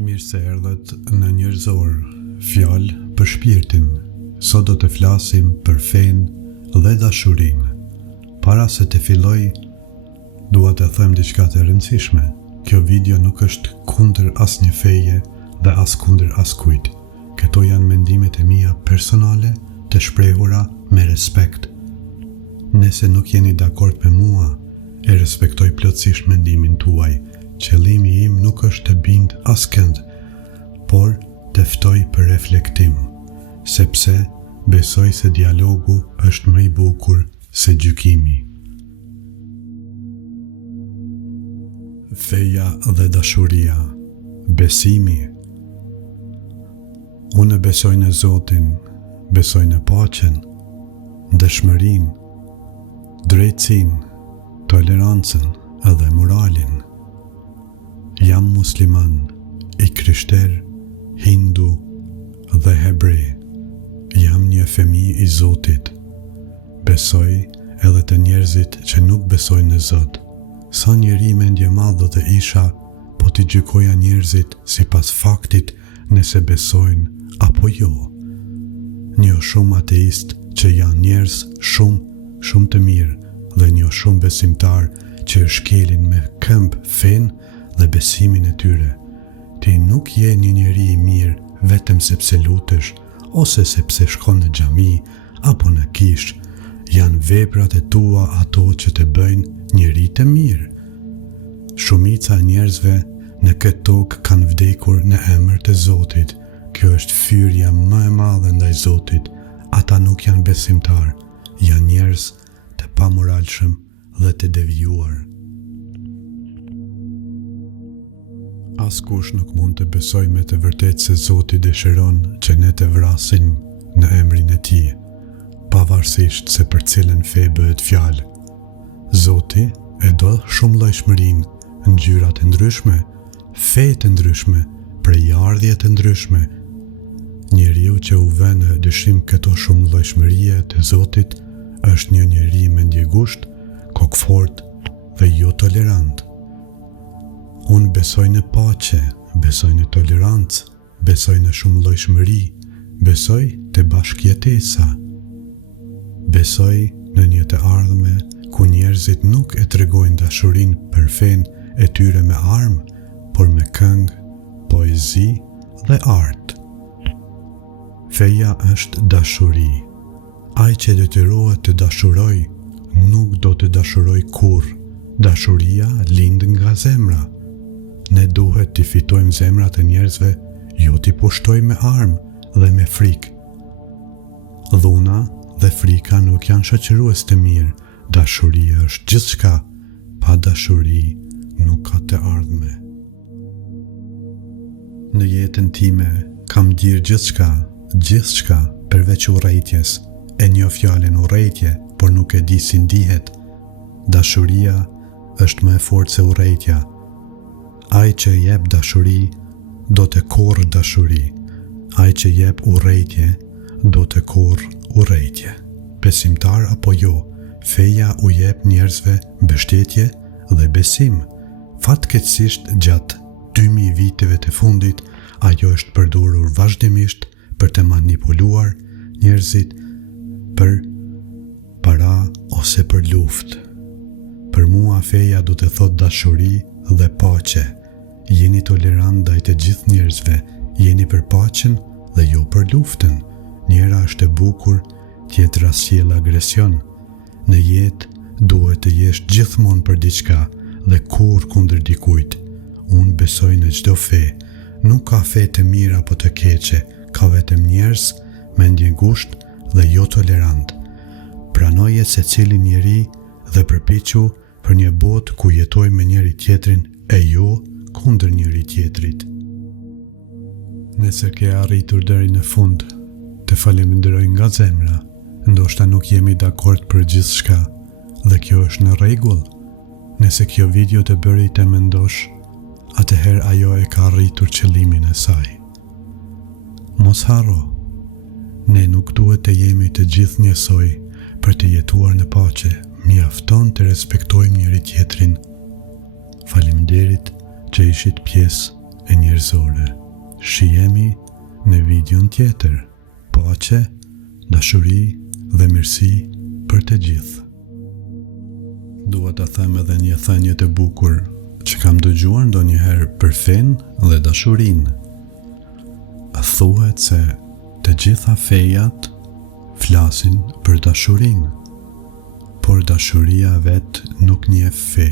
Mirë se erdhët në Njerëzor, fjalë për shpirtin. Sot do të flasim për fenë dhe dashurinë. Para se të filloj, dua të them diçka të rëndësishme. Kjo video nuk është kundër asnjë feje dhe as kundër askujt. Këto janë mendimet e mia personale, të shprehura me respekt. Nëse nuk jeni dakord me mua, e respektoj plotësisht mendimin tuaj. Qëllimi im nuk është të bind askënd, por të ftoj për reflektim, sepse besoj se dialogu është më i bukur se gjykimi. Feja dhe dashuria, besimi. Unë besoj në Zotin, besoj në paqen, dëshmërinë, drejtësinë, tolerancën edhe moralin. Jam musliman, i krishter, hindu dhe hebre. Jam një fëmijë i Zotit. Besoj edhe të njerëzit që nuk besojnë në Zot. Sa njeri mendje madh do të isha, po t'i gjykoja njerëzit sipas faktit nëse besojnë apo jo. Një shumë ateist që janë njerëz shumë të mirë dhe një shumë besimtar që shkelin me këmbë fenë dhe besimin e tyre. Ti nuk je një njeri i mirë vetëm sepse lutesh ose sepse shkon në xhami apo në kish. Janë veprat e tua ato që të bëjnë njeri të mirë. Shumica e njerëzve në këtë tokë kanë vdekur në emër të Zotit. Kjo është fyrja më e madhe ndaj Zotit. Ata nuk janë besimtar, janë njerëz të pamoralshëm dhe të devijuar. Askush nuk mund të besoj me të vërtetë se Zoti dëshiron që ne të vrasim në emrin e Tij, pavarësisht se për cilën fe bëhet fjalë. Zoti e do shumëllojshmërinë në ngjyra të ndryshme, fe të ndryshme, prejardhje të ndryshme. Njeriu që u vë në dyshim këto shumëllojshmërie të Zotit është një njeri mendjegusht, kokfort dhe jo tolerant. Unë besoj në paqe, besoj në tolerancë, besoj në shumëllojshmëri, besoj të bashkëjetesa. Besoj në një të ardhme ku njerëzit nuk e tregojnë dashurinë për fenë e tyre me armë, por me këngë, poezi dhe art. Feja është dashuri. Ai që detyrohet të dashuroj, nuk do të dashuroj kurrë. Dashuria lind nga zemra. Ne duhet t'i fitojmë zemrat e njerëzve, jo t'i pushtojmë me armë dhe me frikë. Dhuna dhe frika nuk janë shoqërues të mirë. Dashuria është gjithçka, pa dashuri nuk ka të ardhme. Në jetën time kam dirë gjithçka përveç urrejtjes. E njoh fjalën urrejtje, por nuk e di si ndihet. Dashuria është më e fortë se urrejtja. Ai që jep dashuri, do të korrë dashuri. Ai që jep urrejtje, do të korrë urrejtje. Besimtar apo jo, feja u jep njerëzve mbështetje dhe besim. Fatkeqësisht gjatë 2000 viteve të fundit, ajo është përdorur vazhdimisht për të manipuluar njerëzit për para ose për luftë. Për mua feja do të thotë dashuri dhe paqe. Jeni tolerant ndaj të gjithë njerëzve, jeni për paqen dhe jo për luftën. Njëra është e bukur, tjetra sjell agresion. Në jetë duhet të jesh gjithmonë për diçka dhe kurrë kundër dikujt. Unë besoj në çdo fe. Nuk ka fe të mirë apo të keqe, ka vetëm njerëz mendje ngushtë dhe jo tolerant. Pranoje secili njeri dhe përpiqu për një botë ku jetoj me njëri tjetrin e jo kundër njëri tjetrit. Nëse ke arritur deri në fund, të falenderoj nga zemra. Ndoshta nuk jemi dakord për gjithçka dhe kjo është në rregull. Nëse kjo video të bëri të mendosh, atëherë ajo e ka arritur qëllimin e saj. Mos harro, ne nuk duhet të jemi të gjithë njësoj për të jetuar në paqe. Mjafton të respektojmë njëri tjetrin. Faleminderit që ishit pjesë e njerëzore. Shihemi në videon tjetër. Paqe, dashuri dhe mirësi për të gjithë. Dua ta them edhe një thënie të bukur që kam dëgjuar ndonjëherë për fenë dhe dashurinë. Thuhet se të gjitha fejat flasin për dashurinë, por dashuria vet nuk njeh fe.